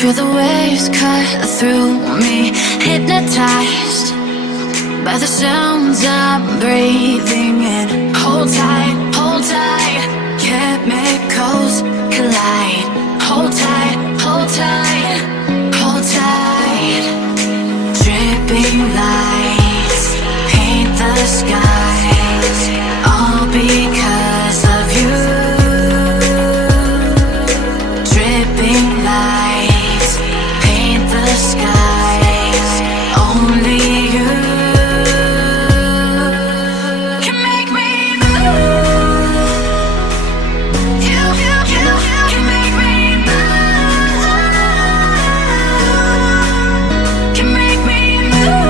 Feel the waves cut through me, hypnotized by the sounds I'm breathing in. Hold tight, chemicals collide. Hold tight, hold tight, hold tight. Dripping lights paint the skies, all because of you. Dripping lights paint the skies, only you can make me move. You can make me move. Can make me move.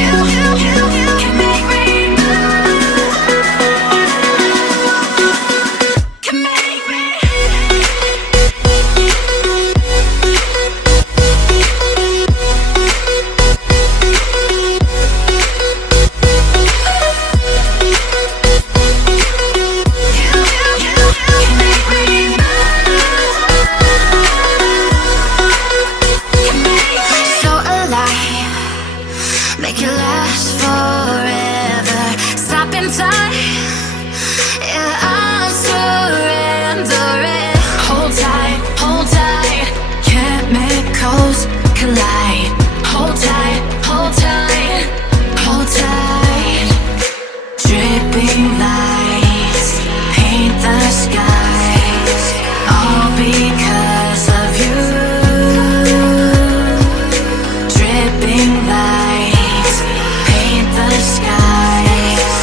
You can make me move. Can make me. So alive, make it last forever. Stop in time, yeah, I'm surrendering. Hold tight, chemicals collide. Hold tight, hold tight, hold tight. Dripping lights paint the skies, all because of you. Dripping lights paint the skies,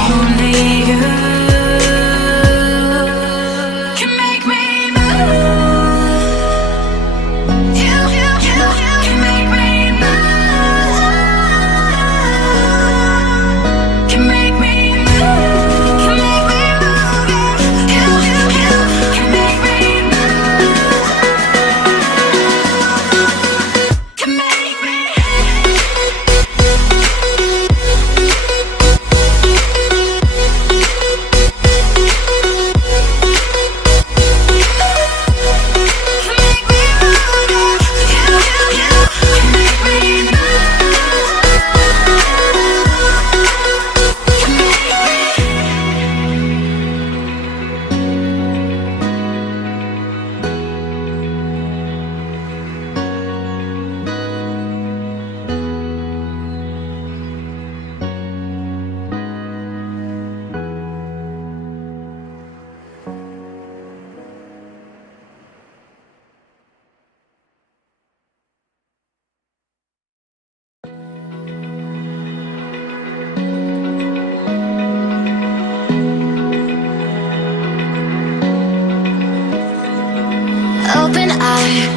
only you can make me move. You can make me move. Can make me move. Can make me move. You can make me move. Can make me. Open eye,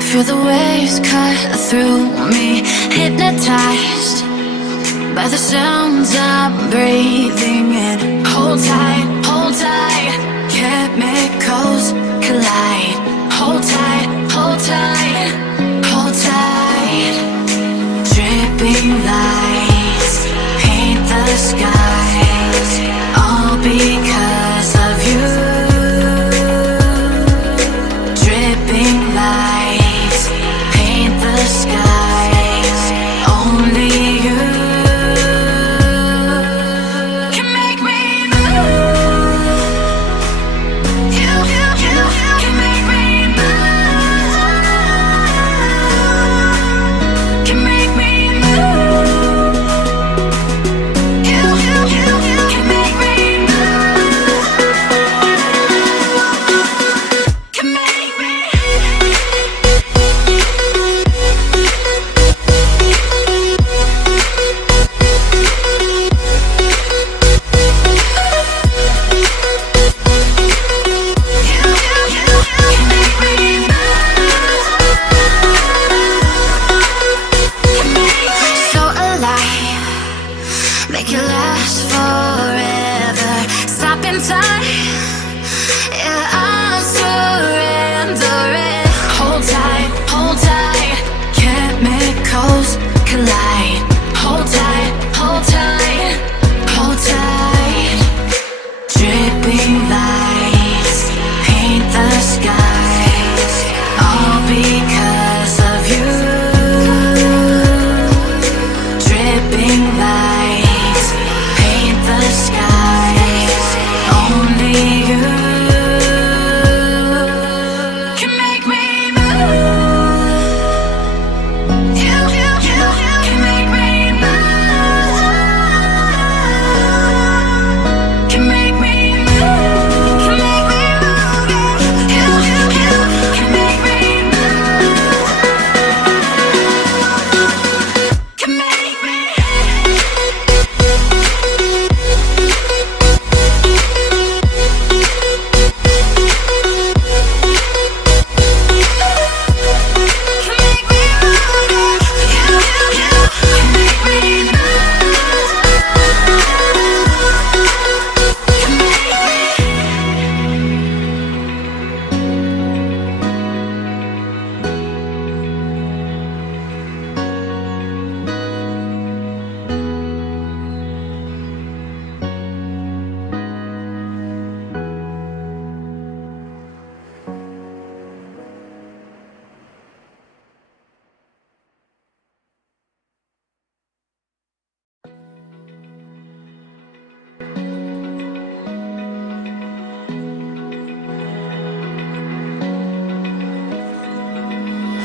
feel the waves cut through me, hypnotized by the sounds I'm breathing in. Hold tight, chemicals collide. Hold tight, hold tight. Dripping lights paint the skies, all because of you. Dripping lights paint the skies, only you can make me move. You can make me move. Can make me move. You can make me move. Can make me. So alive, make it last forever. Stop in time, yeah, I'm surrendering. Hold tight, chemicals collide. Hold tight, hold tight, hold tight. Dripping lights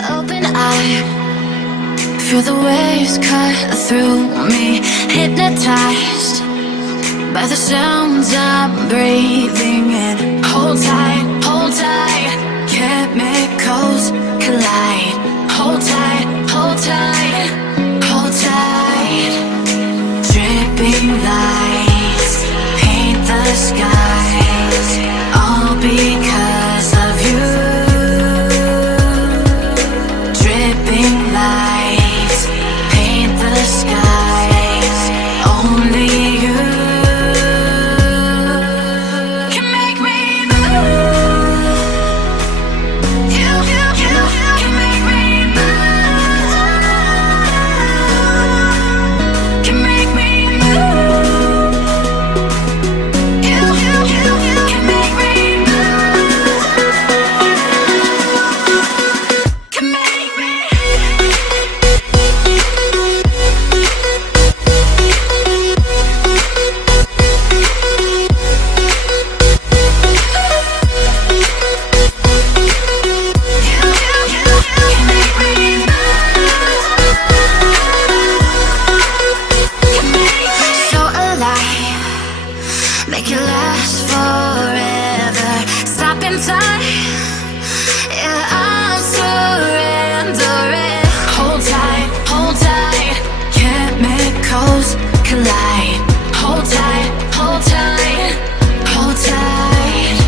Open eye, feel the waves cut through me. Hypnotized by the sounds I'm breathing in. Hold tight, hold tight. Chemicals collide. Hold tight, hold tight, hold tight. Dripping lights paint the skies, all because of you. Dripping lights paint the skies, only you can make me move. You can make me move. Can make me move. You can make me move. Can make me. So alive, make it last forever. Stop in time, yeah, I'm surrendering. Hold tight, chemicals collide. Hold tight, hold tight, hold tight.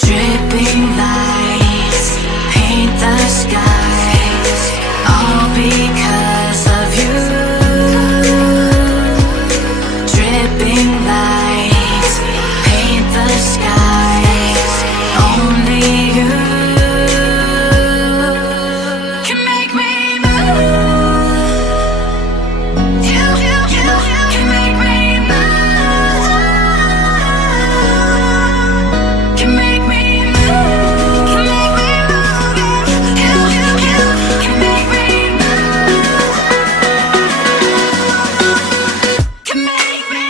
Dripping lights paint the skies, all because of you. Dripping lights paint the skies, only you can make me move. You can make me move. Can make me move. Can make me move. You can make me move. Can make me.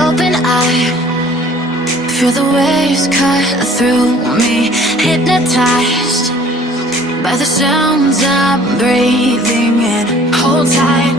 Open eye, feel the waves cut through me. Hypnotized by the sounds I'm breathing in. Hold tight.